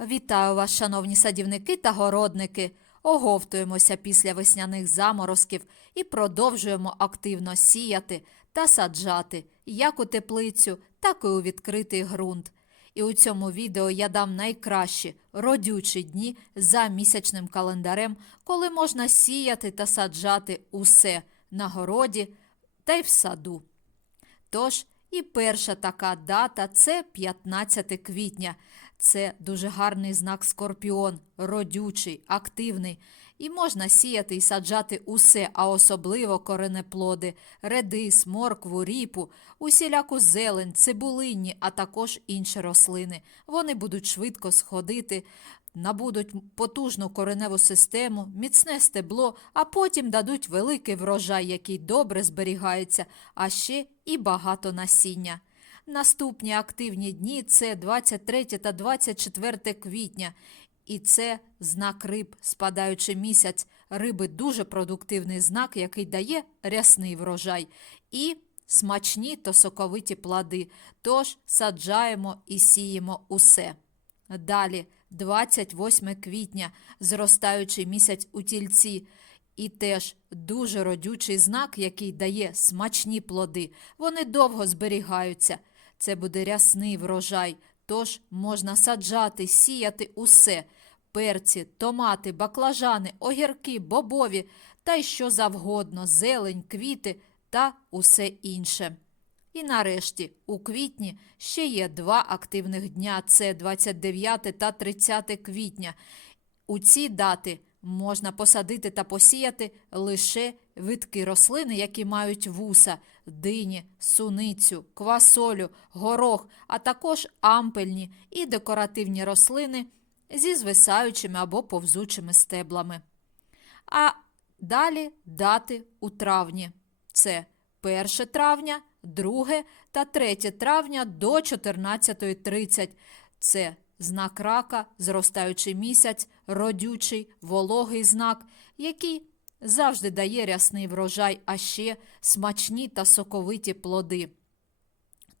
Вітаю вас, шановні садівники та городники. Оговтуємося після весняних заморозків і продовжуємо активно сіяти та саджати як у теплицю, так і у відкритий ґрунт. І у цьому відео я дам найкращі родючі дні за місячним календарем, коли можна сіяти та саджати усе на городі та й в саду. Тож, і перша така дата це 15 квітня. Це дуже гарний знак скорпіон, родючий, активний. І можна сіяти і саджати усе, а особливо коренеплоди, редис, моркву, ріпу, усіляку зелень, цибулинні, а також інші рослини. Вони будуть швидко сходити, набудуть потужну кореневу систему, міцне стебло, а потім дадуть великий врожай, який добре зберігається, а ще і багато насіння. Наступні активні дні це 23 та 24 квітня. І це знак риб, спадаючи місяць. Риби дуже продуктивний знак, який дає рясний врожай. І смачні та соковиті плоди. Тож саджаємо і сіємо усе. Далі, 28 квітня, зростаючий місяць у тільці. І теж дуже родючий знак, який дає смачні плоди. Вони довго зберігаються. Це буде рясний врожай, тож можна саджати, сіяти усе перці, томати, баклажани, огірки, бобові та й що завгодно, зелень, квіти та усе інше. І нарешті, у квітні ще є два активних дня це 29 та 30 квітня. У ці дати можна посадити та посіяти лише видки рослини, які мають вуса, дині, суницю, квасолю, горох, а також ампельні і декоративні рослини зі звисаючими або повзучими стеблами. А далі дати у травні. Це 1 травня, 2 та 3 травня до 14.30. Це знак рака, зростаючий місяць, родючий, вологий знак, який завжди дає рясний врожай, а ще смачні та соковиті плоди.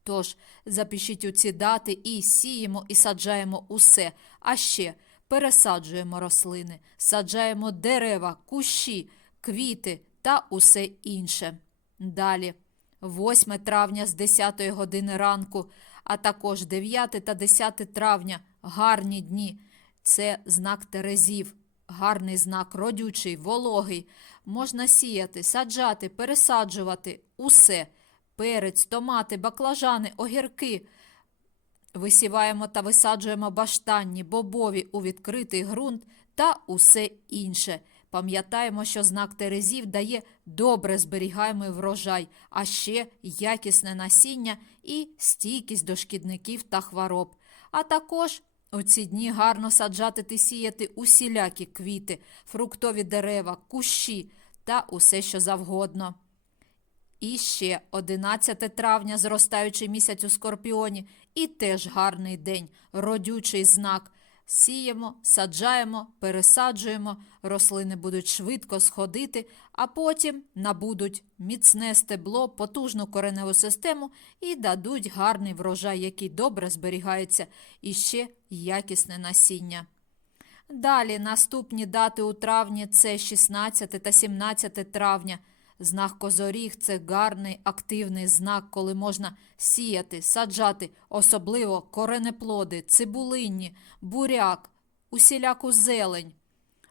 Тож запишіть у ці дати і сіємо і саджаємо усе, а ще пересаджуємо рослини, саджаємо дерева, кущі, квіти та усе інше. Далі, 8 травня з 10 години ранку, а також 9 та 10 травня гарні дні. Це знак Терезів, гарний знак, родючий, вологий. Можна сіяти, саджати, пересаджувати усе перець, томати, баклажани, огірки. Висіваємо та висаджуємо баштанні, бобові у відкритий ґрунт та усе інше. Пам'ятаємо, що знак Терезів дає добре зберігаємий врожай, а ще якісне насіння і стійкість до шкідників та хвороб. А також у ці дні гарно саджати та сіяти усілякі квіти, фруктові дерева, кущі та усе, що завгодно. І ще 11 травня, зростаючий місяць у Скорпіоні, і теж гарний день, родючий знак. Сіємо, саджаємо, пересаджуємо, рослини будуть швидко сходити, а потім набудуть міцне стебло, потужну кореневу систему і дадуть гарний врожай, який добре зберігається, і ще якісне насіння. Далі наступні дати у травні це 16 та 17 травня. Знак Козоріг це гарний активний знак, коли можна сіяти, саджати, особливо коренеплоди, цибулинні, буряк, усіляку зелень.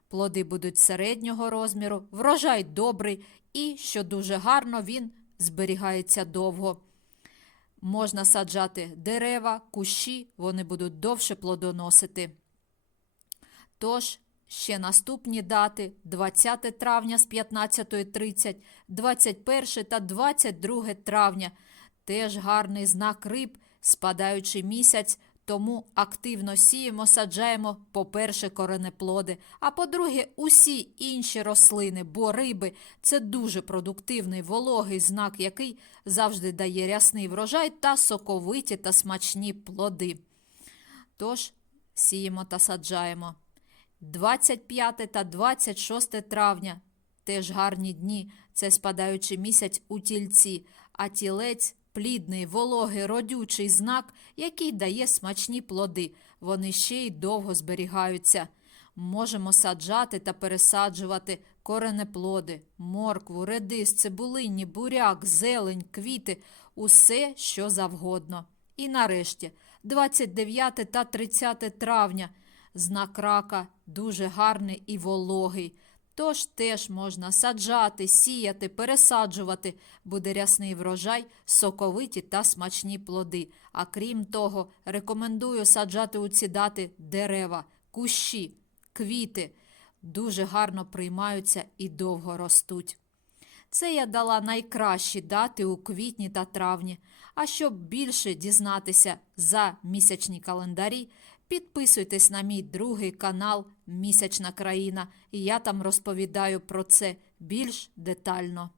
Плоди будуть середнього розміру, врожай добрий і, що дуже гарно, він зберігається довго. Можна саджати дерева, кущі, вони будуть довше плодоносити. Тож, Ще наступні дати 20 травня з 15.30, 21 та 22 травня. Теж гарний знак риб, спадаючий місяць, тому активно сіємо, саджаємо, по-перше, коренеплоди, а по-друге, усі інші рослини, бо риби це дуже продуктивний вологий знак, який завжди дає рясний врожай та соковиті та смачні плоди. Тож сіємо та саджаємо. 25 та 26 травня теж гарні дні. Це спадаючий місяць у тільці, а тілець плідний, вологий, родючий знак, який дає смачні плоди. вони ще й довго зберігаються. Можемо саджати та пересаджувати коренеплоди, моркву, редис, цибулинні, буряк, зелень, квіти, усе, що завгодно. І нарешті, 29 та 30 травня, знак рака дуже гарний і вологий. Тож теж можна саджати, сіяти, пересаджувати. Буде рясний врожай, соковиті та смачні плоди. А крім того, рекомендую саджати у ці дати дерева, кущі, квіти. Дуже гарно приймаються і довго ростуть. Це я дала найкращі дати у квітні та травні. А щоб більше дізнатися за місячні календарі, підписуйтесь на мій другий канал Місячна країна, і я там розповідаю про це більш детально.